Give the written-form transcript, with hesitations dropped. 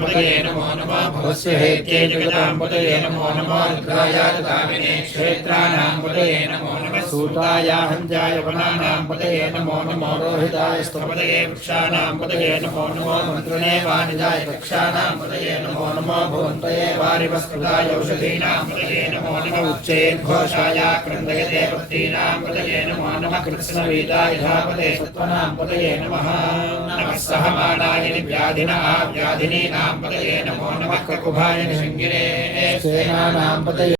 पतये नमो नमः भवस्य हेत्यै जगतां पतये नमो नमः रुद्रायाय कामिने क्षेत्राणां पतये नमो नमः सूताय हञ्जाय वनानां पतये नमो नमो रोहिताय स्तपतये वृक्षाणां पतये नमो नमो मन्त्रिणे वाणिजाय वृक्षाणां पतये नमो नमो भुवन्तये वारिवस्कृताय औषधीनां पतये नमो नमः उच्चैर्घोषाय क्रन्दयते वृत्तीनां पतये नमो नमः कृत्स्नवीताय धापते सत्त्वनां पतये नमः नमः सहमानाय व्याधिनः व्याधिनीनां पतये नमो नमः ककुभाय निषङ्गिरे सेनानां पतये